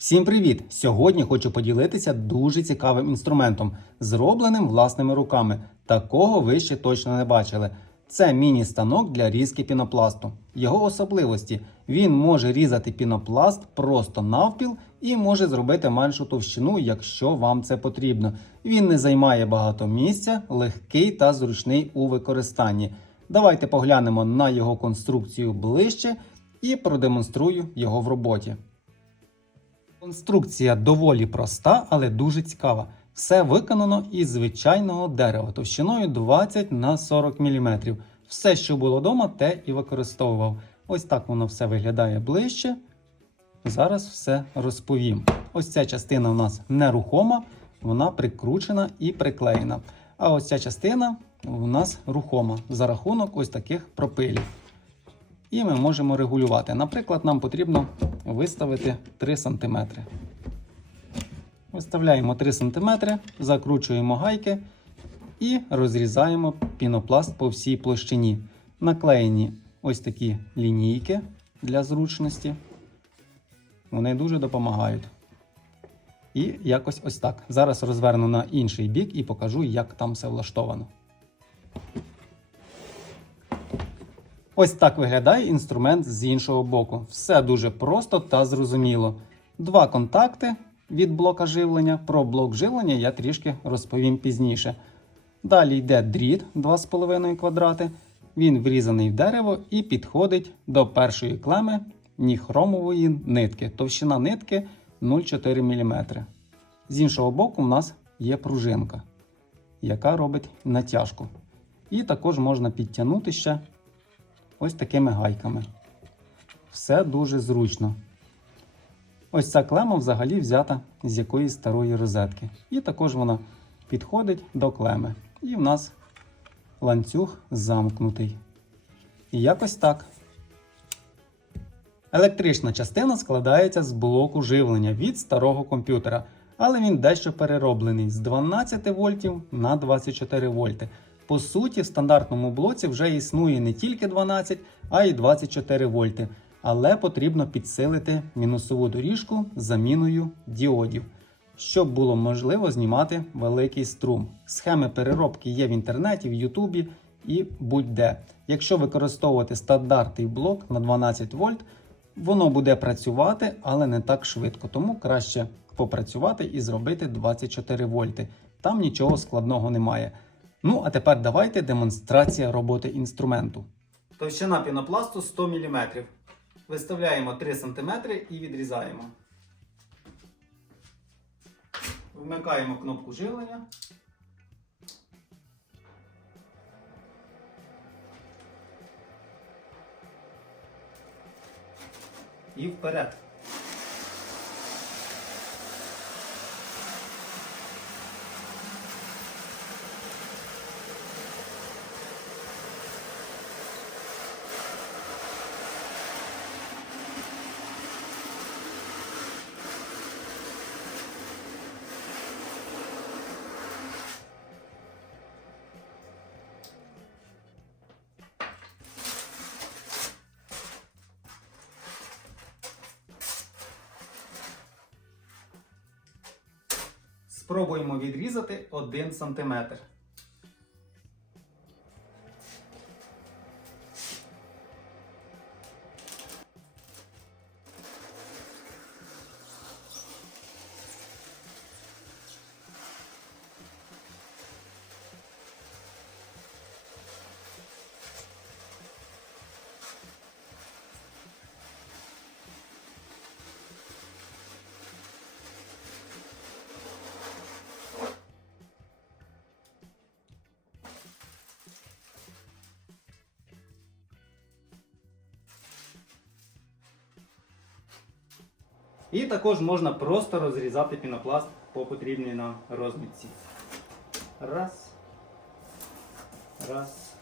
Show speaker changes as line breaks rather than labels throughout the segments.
Всім привіт! Сьогодні хочу поділитися дуже цікавим інструментом, зробленим власними руками. Такого ви ще точно не бачили. Це міні-станок для різки пінопласту. Його особливості він може різати пінопласт просто навпіл і може зробити меншу товщину, якщо вам це потрібно. Він не займає багато місця, легкий та зручний у використанні. Давайте поглянемо на його конструкцію ближче і продемонструю його в роботі. Конструкція доволі проста, але дуже цікава. Все виконано із звичайного дерева товщиною 20 на 40 мм. Все, що було вдома, те і використовував. Ось так воно все виглядає ближче. Зараз все розповім. Ось ця частина у нас нерухома, вона прикручена і приклеєна. А ось ця частина у нас рухома за рахунок ось таких пропилів. І ми можемо регулювати. Наприклад, нам потрібно виставити 3 см. Виставляємо 3 см, закручуємо гайки і розрізаємо пінопласт по всій площині. Наклеєні ось такі лінійки для зручності. Вони дуже допомагають. І якось ось так. Зараз розверну на інший бік і покажу, як там все влаштовано. Ось так виглядає інструмент з іншого боку. Все дуже просто та зрозуміло. Два контакти від блока живлення. Про блок живлення я трішки розповім пізніше. Далі йде дріт 2,5 квадрати. Він врізаний в дерево і підходить до першої клеми ніхромової нитки. Товщина нитки 0,4 мм. З іншого боку, у нас є пружинка, яка робить натяжку. І також можна підтягнути ще ось такими гайками. Все дуже зручно. Ось ця клема взагалі взята з якоїсь старої розетки. І також вона підходить до клеми. І в нас ланцюг замкнутий. І якось так. Електрична частина складається з блоку живлення від старого комп'ютера, але він дещо перероблений з 12 вольтів на 24 вольти. По суті, в стандартному блоці вже існує не тільки 12, а й 24 вольти. Але потрібно підсилити мінусову доріжку заміною діодів, щоб було можливо знімати великий струм. Схеми переробки є в інтернеті, в Ютубі і будь-де. Якщо використовувати стандартний блок на 12 вольт, воно буде працювати, але не так швидко. Тому краще попрацювати і зробити 24 вольти. Там нічого складного немає. Ну, а тепер давайте демонстрація роботи інструменту. Товщина пінопласту 100 мм. Виставляємо 3 см і відрізаємо. Вмикаємо кнопку живлення. І вперед. Спробуємо відрізати 1 см. І також можна просто розрізати пінопласт по потрібній нам розмітці. Раз. Раз.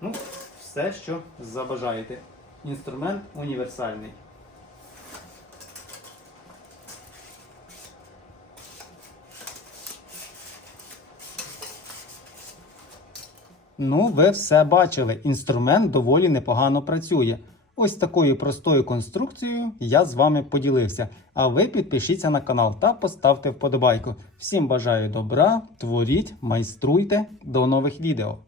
Ну, все, що забажаєте. Інструмент універсальний. Ну, ви все бачили. Інструмент доволі непогано працює. Ось такою простою конструкцією я з вами поділився. А ви підпишіться на канал та поставте вподобайку. Всім бажаю добра, творіть, майструйте. До нових відео.